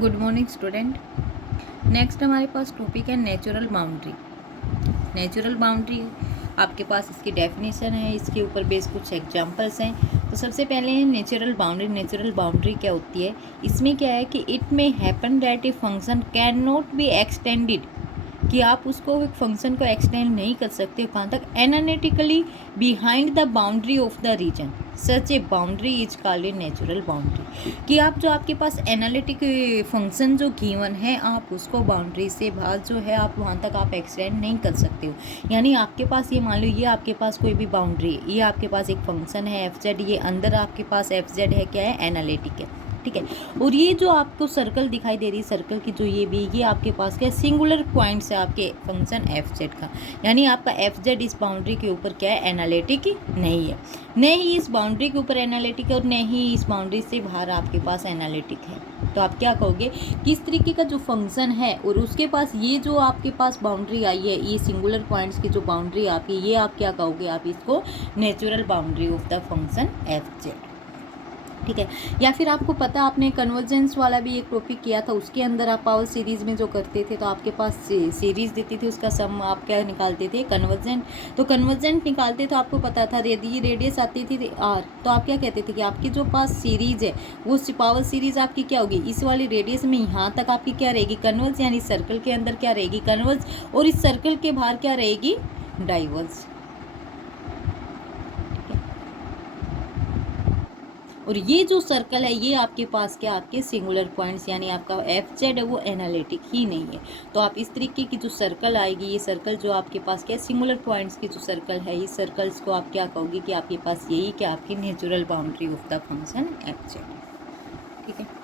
Good morning student. Next हमारे पास topic है natural boundary. Natural boundary आपके पास इसकी डेफिनेशन है, इसके ऊपर बेस कुछ एग्जांपल्स हैं। तो सबसे पहले है नेचुरल बाउंड्री। नेचुरल बाउंड्री क्या होती है? इसमें क्या है कि इट में happen that a function can not be extended, कि आप उसको एक फंक्शन को एक्सटेंड नहीं कर सकते कहाँ तक, analytically behind the boundary of the region. Such a boundary is called a natural boundary, कि आप जो आपके पास एनालिटिक फंक्शन जो गिवन है आप उसको बाउंड्री से बाहर जो है आप वहाँ तक आप एक्सटेंड नहीं कर सकते हो। यानी आपके पास ये मान लो ये आपके पास कोई भी बाउंड्री है, ये आपके पास एक फंक्शन है एफ जेड, ये अंदर आपके पास एफ जेड है, क्या है? एनालिटिक है, ठीक है। और ये जो आपको सर्कल दिखाई दे रही है, सर्कल की जो ये आपके पास क्या सिंगुलर पॉइंट्स है आपके फंक्शन एफ जेड का। यानी आपका एफ जेड इस बाउंड्री के ऊपर क्या है? एनालिटिक नहीं है, न ही इस बाउंड्री के ऊपर एनालिटिक है और न ही इस बाउंड्री से बाहर आपके पास एनालिटिक है। तो आप क्या कहोगे? किस तरीके का जो फंक्शन है और उसके पास ये जो आपके पास बाउंड्री आई है, ये सिंगुलर पॉइंट्स की जो बाउंड्री आपकी, ये आप क्या कहोगे? आप इसको natural boundary of the function F Z, ठीक है। या फिर आपको पता, आपने कन्वर्जेंस वाला भी एक टॉपिक किया था, उसके अंदर आप पावर सीरीज में जो करते थे तो आपके पास सीरीज देती थी, उसका सम आप क्या निकालते थे? कन्वर्जेंट। तो कन्वर्जेंट निकालते तो आपको पता था यदि रेडियस आती थी आर, तो आप क्या कहते थे कि आपकी जो पास सीरीज है वो पावर सीरीज आपकी क्या होगी? इस वाली रेडियस में यहाँ तक आपकी क्या रहेगी? कन्वर्ज, यानी सर्कल के अंदर क्या रहेगी? कन्वर्ज, और इस सर्कल के बाहर क्या रहेगी? डाइवर्ज। और ये जो सर्कल है ये आपके पास क्या? आपके सिंगुलर पॉइंट्स, यानी आपका एफ जेड है वो एनालिटिक ही नहीं है। तो आप इस तरीके की जो सर्कल आएगी, ये सर्कल जो आपके पास क्या सिंगुलर पॉइंट्स की जो सर्कल है, इस सर्कल्स को आप क्या कहोगे कि आपके पास यही क्या आपकी natural boundary of the function F Z, ठीक है।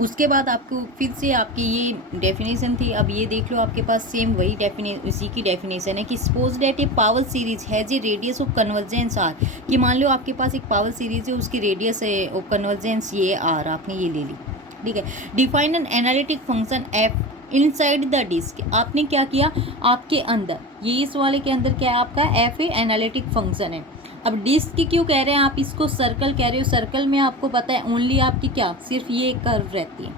उसके बाद आपको फिर से आपकी ये डेफिनेशन थी, अब ये देख लो आपके पास सेम वही उसी की डेफिनेशन है कि suppose that a power series has a radius of convergence R, कि मान लो आपके पास एक पावर सीरीज है, उसकी रेडियस है ऑफ कन्वर्जेंस ये आर, आपने ये ले ली, ठीक है। Define an analytic function f inside the disc, आपने क्या किया? आपके अंदर, ये इस वाले के अंदर क्या है आपका? एफ ए एनालिटिक फंक्शन है। अब डिस्क की क्यों कह रहे हैं आप? इसको सर्कल कह रहे हो, सर्कल में आपको पता है ओनली आपकी क्या सिर्फ ये एक कर्व रहती है,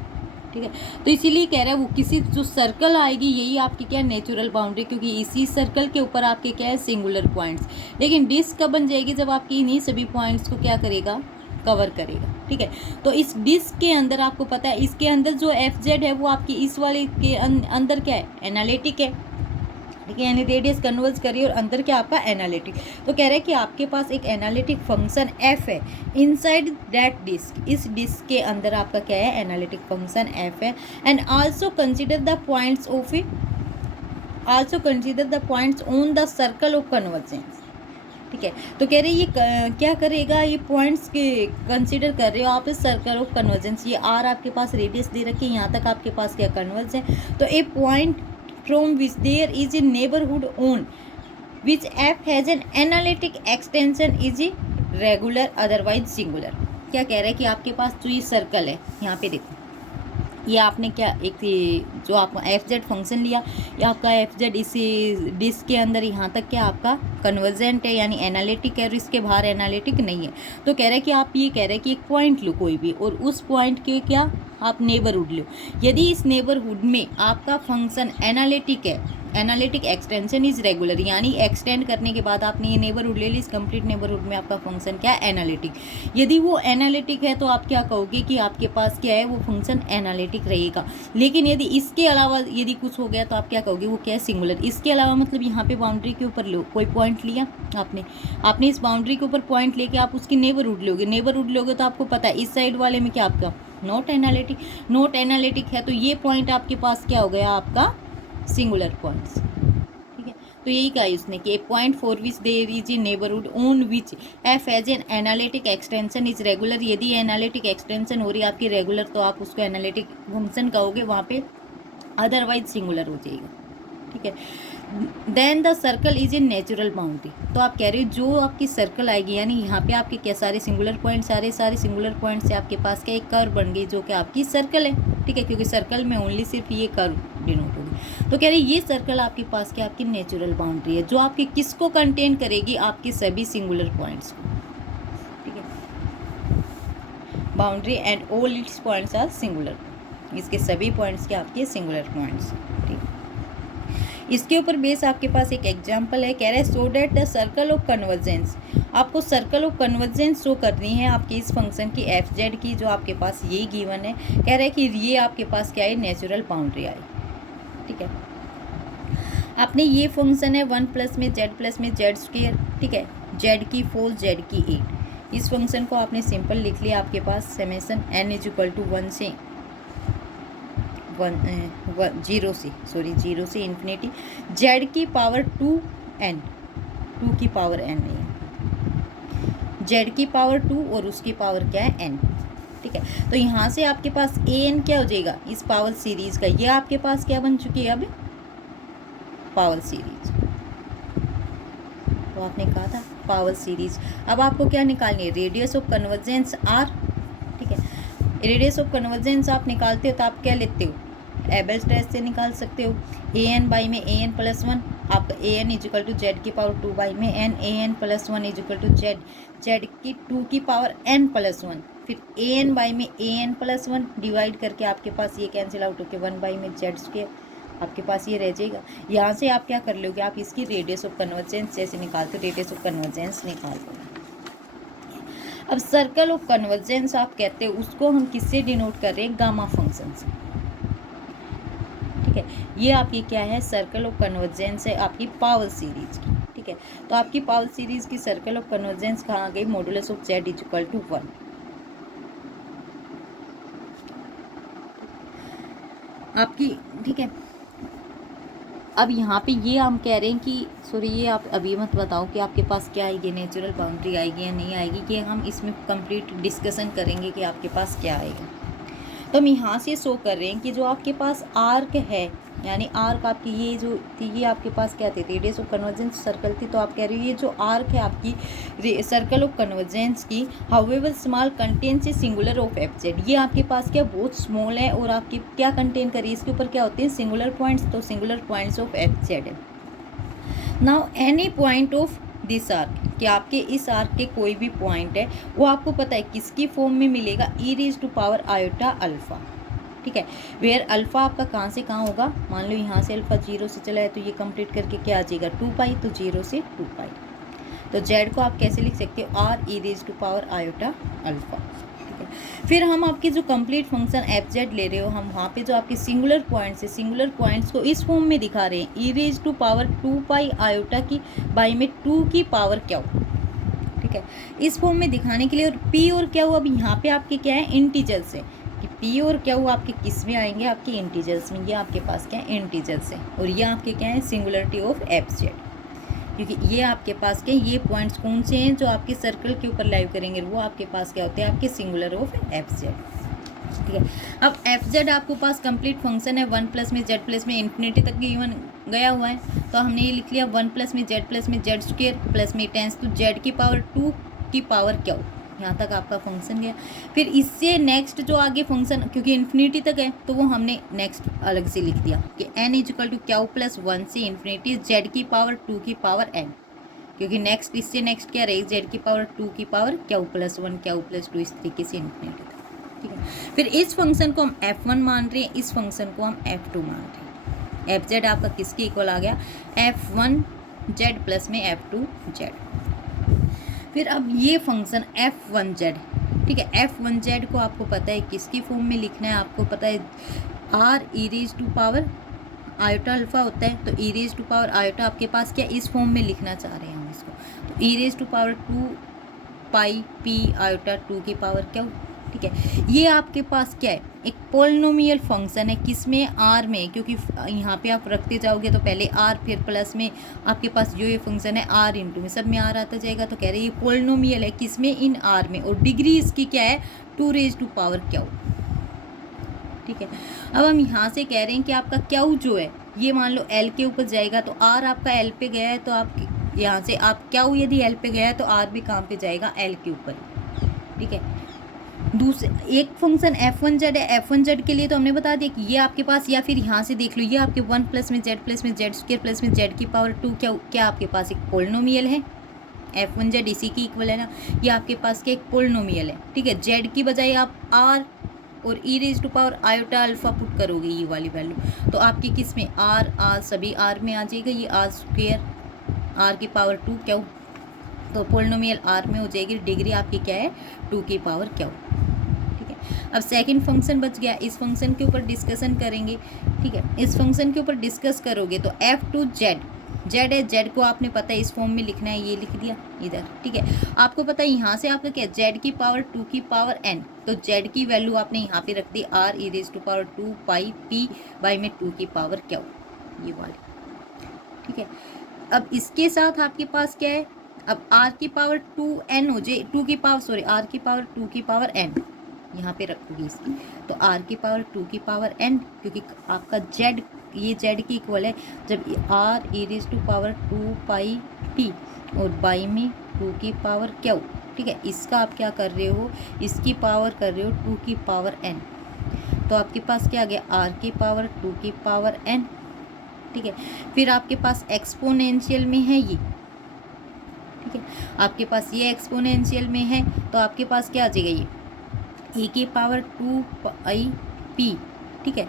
ठीक है। तो इसीलिए कह रहा है वो किसी जो सर्कल आएगी यही आपकी क्या नेचुरल बाउंड्री, क्योंकि इसी सर्कल के ऊपर आपके क्या है सिंगुलर पॉइंट्स। लेकिन डिस्क कब बन जाएगी? जब आपकी इन्हीं सभी पॉइंट्स को क्या करेगा? कवर करेगा, ठीक है। तो इस डिस्क के अंदर आपको पता है इसके अंदर जो एफ जेड है वो आपकी इस वाले के अंदर क्या है? एनालिटिक है, ठीक है। यानी रेडियस कन्वर्ज करिए और अंदर क्या आपका? एनालिटिक। तो कह रहे हैं कि आपके पास एक एनालिटिक फंक्शन एफ है इनसाइड दैट डिस्क, इस डिस्क के अंदर आपका क्या है? एनालिटिक फंक्शन एफ है। And also consider the points of it, also consider the points on the circle of convergence, ठीक है। तो कह रहे ये क्या करेगा? ये पॉइंट्स के कंसिडर कर रहे हो आप इस सर्कल ऑफ कन्वर्जेंस, ये आर आपके पास रेडियस दे रखी है, यहाँ तक आपके पास क्या कन्वर्ज है। तो ए point from which there is a neighborhood on which f has an analytic extension is regular otherwise singular। क्या कह रहा है कि आपके पास जो ये सर्कल है, यहाँ पे देखो, ये आपने क्या एक जो आप एफ जेड फंक्शन लिया, या आपका एफ जेड इस डिस्क के अंदर यहाँ तक क्या आपका कन्वर्जेंट है, यानी एनालिटिक है, और इसके बाहर एनालिटिक नहीं है। तो कह रहे हैं कि आप ये कह रहे हैं कि एक पॉइंट लो कोई भी, और उस पॉइंट के क्या आप नेबरहुड लो। यदि इस नेबरहुड में आपका फंक्शन एनालिटिक है, एनालिटिक एक्सटेंशन इज रेगुलर, यानी एक्सटेंड करने के बाद आपने ये नेबरहुड ले ली, इस कंप्लीट नेबरहुड में आपका फंक्शन क्या है? एनालिटिक। यदि वो एनालिटिक है तो आप क्या कहोगे कि आपके पास क्या है? वो फंक्शन एनालिटिक रहेगा। लेकिन यदि इसके अलावा यदि कुछ हो गया तो आप क्या कहोगे? वो क्या है? सिंगुलर। इसके अलावा मतलब यहाँ पे बाउंड्री के ऊपर लो कोई पॉइंट लिया आपने इस बाउंड्री के ऊपर पॉइंट लेके आप उसकी नेबरहुड लोगे, नेबरहुड लोगे तो आपको पता है इस साइड वाले में क्या आपका नॉट एनालिटिक, नॉट एनालिटिक है, तो ये पॉइंट आपके पास क्या हो गया? आपका सिंगुलर पॉइंट्स, ठीक है। तो यही कहा उसने कि point for which there is a neighbourhood on which f has an analytic extension is regular, यदि एनालिटिक एक्सटेंशन हो रही है आपकी रेगुलर तो आप उसको एनालिटिक फंक्शन कहोगे, वहाँ पे अदरवाइज सिंगुलर हो जाएगा, ठीक है। Then the circle is a natural boundary. तो आप कह रहे हो जो आपकी सर्कल आएगी, यानी यहाँ पे आपके क्या सारे सिंगुलर पॉइंट, सारे सिंगुलर पॉइंट से आपके पास क्या एक कर्व बन गई जो कि आपकी सर्कल है, ठीक है, क्योंकि सर्कल में ओनली सिर्फ ये कर्व डिनोट होगी। तो कह रहे ये सर्कल आपके पास क्या आपकी नेचुरल बाउंड्री है, जो आपके किसको कंटेन करेगी? आपके सभी सिंगुलर पॉइंट्स को, ठीक है। Boundary and all its points are singular. इसके सभी पॉइंट्स के आपके सिंगुलर पॉइंट्स। ठीक, इसके ऊपर बेस आपके पास एक एग्जांपल है, कह रहा है so that the circle of convergence, आपको सर्कल ऑफ कन्वर्जेंस शो करनी है आपके इस फंक्शन की एफ जेड की, जो आपके पास ये गिवन है। कह रहा है कि ये आपके पास क्या है, नेचुरल बाउंड्री आई। ठीक है, आपने ये फंक्शन है 1 प्लस में जेड स्क्वायर, ठीक है, जेड की 4 जेड की 8, इस फंक्शन को आपने सिंपल लिख लिया आपके पास summation n is equal to 0 से इन्फिनिटी जेड की पावर 2n, 2 की पावर n नहीं है, जेड की पावर 2 और उसकी पावर क्या है n। ठीक है, तो यहाँ से आपके पास an क्या हो जाएगा, इस पावर सीरीज का, ये आपके पास क्या बन चुकी है अब, पावर सीरीज। तो आपने कहा था पावर सीरीज। अब आपको क्या निकालनी है, रेडियस ऑफ कन्वर्जेंस r। ठीक है, रेडियस ऑफ कन्वर्जेंस आप निकालते हो तो आप क्या लेते हो, एबेल्स टेस्ट से निकाल सकते हो, an बाई में an प्लस 1, आपका an इजिकल टू जेड की पावर 2 बाई में an plus 1 is equal to z की 2 की पावर n प्लस 1, फिर an बाई में an प्लस 1 डिवाइड करके आपके पास ये कैंसिल आउट होकर 1 बाई में जेड स्क्वायर आपके पास ये रह जाएगा। यहाँ से आप क्या कर लोगे, आप इसकी रेडियस ऑफ कन्वर्जेंस जैसे निकालते हो, रेडियस ऑफ कन्वर्जेंस निकाल लोगे। अब सर्कल ऑफ कन्वर्जेंस आप कहते हो, उसको हम किससे डिनोट कर रहे हैं, गामा फंक्शन से। ठीक है, ये आपकी क्या है, सर्कल ऑफ कन्वर्जेंस है आपकी पावर सीरीज की। ठीक है, तो आपकी पावर सीरीज की सर्कल ऑफ कन्वर्जेंस कहाँ गई, modulus of z is equal to 1। आपकी ठीक है, अब यहाँ पे ये हम कह रहे हैं कि सॉरी, ये आप अभी मत बताओ कि आपके पास क्या आएगी, नेचुरल बाउंड्री आएगी या नहीं आएगी, कि हम इसमें कंप्लीट डिस्कशन करेंगे कि आपके पास क्या आएगा। तो हम यहाँ से शो कर रहे हैं कि जो आपके पास आर्क है, यानी आर्क आपकी ये जो थी, ये आपके पास क्या थी, रेडियस ऑफ कन्वर्जेंस सर्कल थी। तो आप कह रहे हो ये जो आर्क है आपकी सर्कल ऑफ कन्वर्जेंस की, however small contains a singular of F Z, ये आपके पास क्या बहुत स्मॉल है और आपकी क्या कंटेन करिए, इसके ऊपर क्या होते हैं, सिंगुलर पॉइंट्स। तो singular points of F Z है। Now any point of this arc, कि आपके इस आर्क के कोई भी पॉइंट है, वो आपको पता है किसकी फॉर्म में मिलेगा, E raise to power iota alpha. ठीक है, वेयर अल्फा आपका कहाँ से कहाँ होगा, मान लो यहाँ से अल्फा 0 से चला है तो ये कंप्लीट करके क्या आ जाएगा 2 पाई, तो 0 से 2 पाई। तो जेड को आप कैसे लिख सकते हो, r E raise to power iota alpha. ठीक है, फिर हम आपकी जो कंप्लीट फंक्शन एफ जेड ले रहे हो, हम वहाँ पे जो आपके सिंगुलर पॉइंट्स है, सिंगुलर पॉइंट्स को इस फॉर्म में दिखा रहे हैं, E raise to power 2 pi iota की बाई में 2 की पावर क्या हो। ठीक है, इस फॉर्म में दिखाने के लिए, और पी और क्या हुआ, अब यहाँ पे आपके क्या है, इंटीजर्स है, कि पी और क्या हुआ आपके किस में आएंगे, आपके इंटीजर्स में। ये आपके पास क्या है, इंटीजर्स है, और ये आपके क्या है, सिंगुलरिटी ऑफ एफ जेड, क्योंकि ये आपके पास क्या, ये पॉइंट्स कौन से हैं जो आपके सर्कल के ऊपर लाइव करेंगे, वो आपके पास क्या होते हैं, आपके सिंगुलर ऑफ एफ जेड। ठीक है, अब एफ जेड आपके पास कंप्लीट फंक्शन है, 1 प्लस में जेड प्लस में इन्फिनिटी तक गिवन गया हुआ है। तो हमने ये लिख लिया 1 प्लस में जेड स्क्वायर प्लस में टेंस टू जेड की पावर 2 की पावर क्या हो, यहाँ तक आपका फंक्शन गया। फिर इससे नेक्स्ट जो आगे फंक्शन, क्योंकि इन्फिनिटी तक है तो वो हमने नेक्स्ट अलग से लिख दिया कि n is equal to q plus 1 से इन्फिनिटी जेड की पावर 2 की पावर n, क्योंकि नेक्स्ट इससे नेक्स्ट क्या रहेगी, जेड की पावर 2 की power q plus 1 q plus 2, इस तरीके से इन्फिनिटी तक। ठीक है, फिर इस फंक्शन को हम f1 मान रहे हैं, इस फंक्शन को हम f2 मान रहे हैं। एफ जेड आपका किसके इक्वल आ गया, f1 जेड प्लस में f2 जेड। फिर अब ये फंक्शन f1 जेड, ठीक है, f1 जेड को आपको पता है किसकी फॉर्म में लिखना है, आपको पता है r E raise to power iota alpha होता है। तो ई रेज टू पावर आयोटा आपके पास क्या, इस फॉर्म में लिखना चाह रहे हैं हम इसको, तो ई raise to power 2 pi P iota 2 की पावर क्या हो। ठीक है, ये आपके पास क्या है, एक पोलिनोमियल फंक्शन है, किसमें, आर में, क्योंकि यहाँ पे आप रखते जाओगे तो पहले आर फिर प्लस में आपके पास जो ये फंक्शन है आर इंटू में, सब में आर आता जाएगा। तो कह रहे हैं ये पोलिनोमियल है, किसमें, इन आर में, और डिग्री इसकी क्या है 2 रेज टू पावर क्या हो। ठीक है, अब हम यहाँ से कह रहे हैं कि आपका क्यू जो है ये मान लो एल के ऊपर जाएगा, तो आर आपका एल पे गया है, तो आप यहाँ से आप क्यू यदि एल पे गया है तो आर भी कहाँ पे जाएगा, एल के ऊपर। ठीक है, दूसरे एक फंक्शन f1 जेड है, f1 जेड के लिए तो हमने बता दिया कि ये आपके पास, या फिर यहाँ से देख लो, ये आपके 1 प्लस में जेड स्क्वायर प्लस में जेड की पावर 2 क्या आपके पास एक पोलिनोमियल है, f1 जेड इसी की इक्वल है ना, ये आपके पास क्या एक पोलिनोमियल है। ठीक है, जेड की बजाय आप आर और E raise to power iota alpha put करोगे ये वाली वैल्यू, तो आपकी किस में आर सभी आर में आ जाएगा, ये आर स्क्वेयर आर की पावर 2 क्यू, तो पोलिनोमियल आर में हो जाएगी, डिग्री आपकी क्या है 2 की पावर क्यू। ठीक है, अब सेकंड फंक्शन बच गया, इस फंक्शन के ऊपर डिस्कशन करेंगे। ठीक है, इस फंक्शन के ऊपर डिस्कस करोगे तो f2z, जेड है, जेड को आपने पता है इस फॉर्म में लिखना है, ये लिख दिया इधर। ठीक है, आपको पता है यहाँ से आपका क्या जेड की पावर 2 की पावर n, तो जेड की वैल्यू आपने यहाँ पे रख दी R E raise to power 2 pi P by में 2 की पावर क्यू, ये वाली। ठीक है, अब इसके साथ आपके पास क्या है, अब आर की पावर 2n हो जाए, 2 की पावर सॉरी आर की पावर 2 की पावर n यहाँ पे रखोगी इसकी, तो आर की पावर 2 की पावर n, क्योंकि आपका जेड ये जेड की इक्वल है जब r E raise to power 2 pi p और बाई में 2 की पावर क्यू। ठीक है, इसका आप क्या कर रहे हो, इसकी पावर कर रहे हो 2 की पावर n, तो आपके पास क्या आ गया आर की पावर 2 की पावर n। ठीक है, फिर आपके पास एक्सपोनेंशियल में है ये। ठीक है, आपके पास ये एक्सपोनेंशियल में है, तो आपके पास क्या आ जाएगा ये e की पावर 2 पाई पी। ठीक है,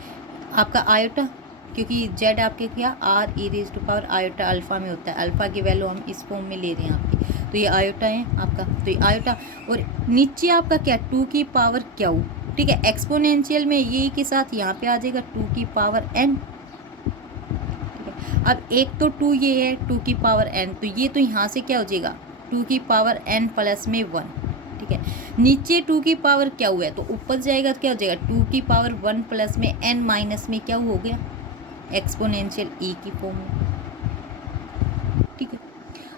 आपका आयोटा, क्योंकि जेड आपके क्या r E raise to power iota alpha में होता है, अल्फा की वैल्यू हम इस फॉर्म में ले रहे हैं आपकी, तो ये आयोटा है आपका, तो ये आयोटा, और नीचे आपका क्या 2 की पावर क्यू। ठीक है, एक्सपोनेंशियल में ये के साथ यहाँ पे आ जाएगा 2 की पावर n। अब एक तो 2 ये है 2 की पावर n, तो ये तो यहाँ से क्या हो जाएगा 2 की पावर n प्लस में 1। ठीक है, नीचे 2 की पावर क्या हुआ है, तो ऊपर जाएगा तो क्या हो जाएगा 2 की पावर 1 प्लस में n माइनस में क्या हो गया एक्सपोनेंशियल e की फॉर्म में। ठीक है,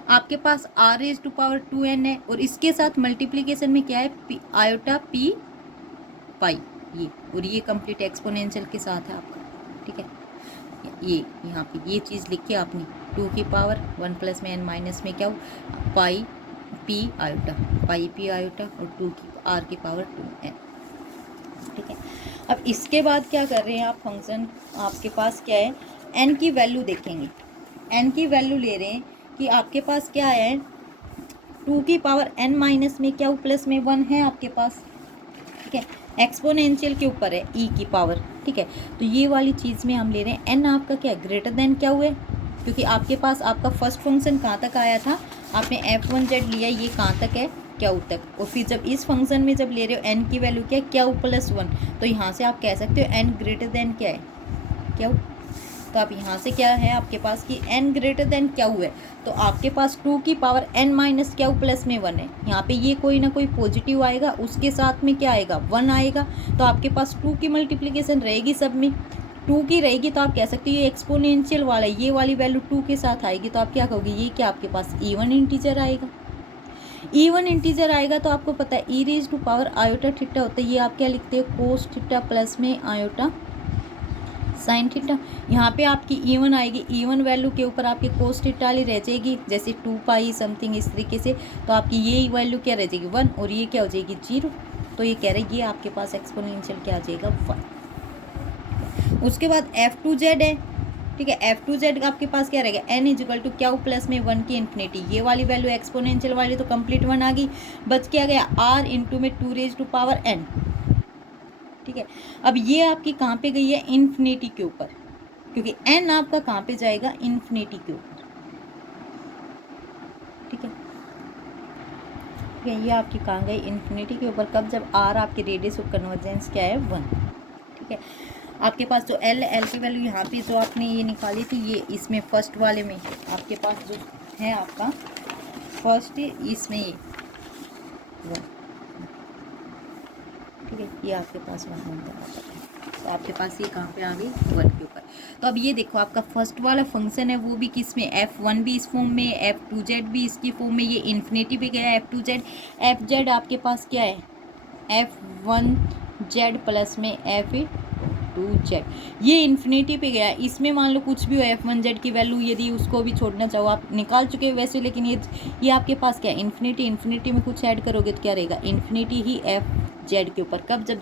आपके पास r raise to power 2n है, और इसके साथ मल्टीप्लीकेशन में क्या है आयोटा p पाई ये, और ये कंप्लीट एक्सपोनेंशियल के साथ है आपका। ठीक है, ये यहाँ पे ये चीज़ लिखी आपने 2 की पावर 1 प्लस में n माइनस में क्या हो पाई पी आयोटा, पाई पी आयोटा और 2 की आर की पावर 2n। ठीक है, अब इसके बाद क्या कर रहे हैं आप, फंक्शन आपके पास क्या है n की वैल्यू देखेंगे, n की वैल्यू ले रहे हैं कि आपके पास क्या है 2 की पावर n माइनस में क्या प्लस में 1 है आपके पास। ठीक है, एक्सपोनेंशियल के ऊपर है e की पावर। ठीक है, तो ये वाली चीज़ में हम ले रहे हैं n आपका क्या ग्रेटर देन क्या हुए, क्योंकि आपके पास आपका फर्स्ट फंक्शन कहाँ तक आया था, आपने f1z लिया, ये कहाँ तक है क्यू तक, और फिर जब इस फंक्शन में जब ले रहे हो n की वैल्यू क्या है क्यू प्लस 1, तो यहाँ से आप कह सकते हो n ग्रेटर देन क्या है क्यू, तो आप यहाँ से क्या है आपके पास कि n ग्रेटर देन क्या हुआ है, तो आपके पास 2 की power n minus Q plus में 1 है, यहाँ पे ये कोई ना कोई पॉजिटिव आएगा, उसके साथ में क्या आएगा 1 आएगा, तो आपके पास 2 की मल्टीप्लिकेशन रहेगी, सब में 2 की रहेगी, तो आप कह सकते हो ये एक्सपोनेंशियल वाला है, ये वाली वैल्यू 2 के साथ आएगी, तो आप क्या कहोगे ये क्या आपके पास इवन इंटीजर आएगा। इवन इंटीजर आएगा तो आपको पता है E raise to power iota theta होता है, ये आप क्या लिखते हो कोस थीटा प्लस में आयोटा साइन थीटा। यहाँ पे आपकी इवन आएगी, इवन वैल्यू के ऊपर आपकी कोस थीटा वाली रह जाएगी, जैसे 2 पाई समथिंग इस तरीके से, तो आपकी ये वैल्यू क्या रह जाएगी 1, और ये क्या हो जाएगी 0, तो ये कह रहे हैं ये आपके पास एक्सपोनेंशियल क्या आ जाएगा 1। उसके बाद f2z है। ठीक है, f2z आपके पास क्या रहेगा n is equal to q plus में 1 की इन्फिनिटी, ये वाली वैल्यू एक्सपोनेंशियल वाली तो कंप्लीट 1 आ गई, बच क्या गया r इंटू में 2 रेज टू पावर n। ठीक है, अब ये आपकी कहाँ पे गई है इन्फिनिटी के ऊपर, क्योंकि n आपका कहाँ पे जाएगा इन्फिनिटी के ऊपर। ठीक है, ठीक है, ये आपकी कहाँ गई इन्फिनिटी के ऊपर, कब जब r आपके रेडियस ऑफ कन्वर्जेंस क्या है 1। ठीक है, आपके पास जो एल की वैल्यू यहाँ पे जो आपने ये निकाली थी, ये इसमें फर्स्ट वाले में आपके पास जो है आपका फर्स्ट इसमें ये 1। ठीक है, ये आपके पास 1 नंबर आता है, तो आपके पास ये कहाँ पे आ गई 1 के ऊपर। तो अब ये देखो आपका फर्स्ट वाला फंक्शन है वो भी किस में f1 भी इस फॉर्म में, f2z भी इसकी फॉर्म में, ये इन्फिनिटी पे गया f2z, fz आपके पास क्या है f1z प्लस में f2z, ये इन्फिनिटी पे गया। इसमें मान लो कुछ भी हो f1z की वैल्यू यदि उसको भी छोड़ना चाहो आप निकाल चुके हो वैसे, लेकिन ये आपके पास क्या है इन्फिनिटी, इन्फिनिटी में कुछ ऐड करोगे तो क्या रहेगा इन्फिनिटी ही f z के ऊपर, कब जब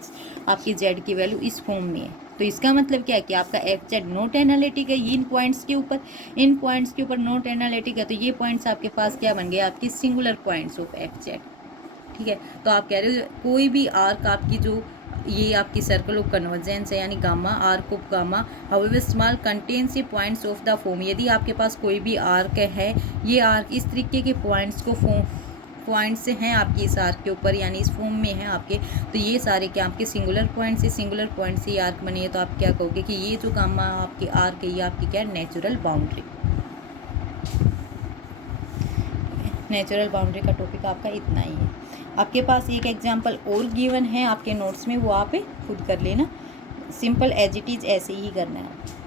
आपकी z की वैल्यू इस फॉर्म में है। तो इसका मतलब क्या है कि आपका fz नॉट एनालिटिक है, इन पॉइंट्स के ऊपर, इन पॉइंट्स के ऊपर नॉट एनालिटिक है, तो ये पॉइंट्स आपके पास क्या बन गए आपके सिंगुलर पॉइंट्स ऑफ fz। ठीक है, तो आप कह रहे हो कोई भी आर्क आपकी जो ये आपकी सर्कल ऑफ कन्वर्जेंस है, यानी gamma arc of gamma however small contains the points of the form. यदि आपके पास कोई भी आर्क है, ये आर्क इस तरीके के पॉइंट्स हैं आपकी इस आर्क के ऊपर, यानी इस फॉर्म में है आपके, तो ये सारे क्या आपके सिंगुलर पॉइंट से ये आर्क बनी है। तो आप क्या कहोगे कि ये जो गामा आपकी आर्क है, ये आपकी क्या है, नेचुरल बाउंड्री। नेचुरल बाउंड्री का टॉपिक आपका इतना ही है। आपके पास एक एग्जांपल और गिवन है आपके नोट्स में, वो आप खुद कर लेना। सिंपल एज इट इज़ ऐसे ही करना है।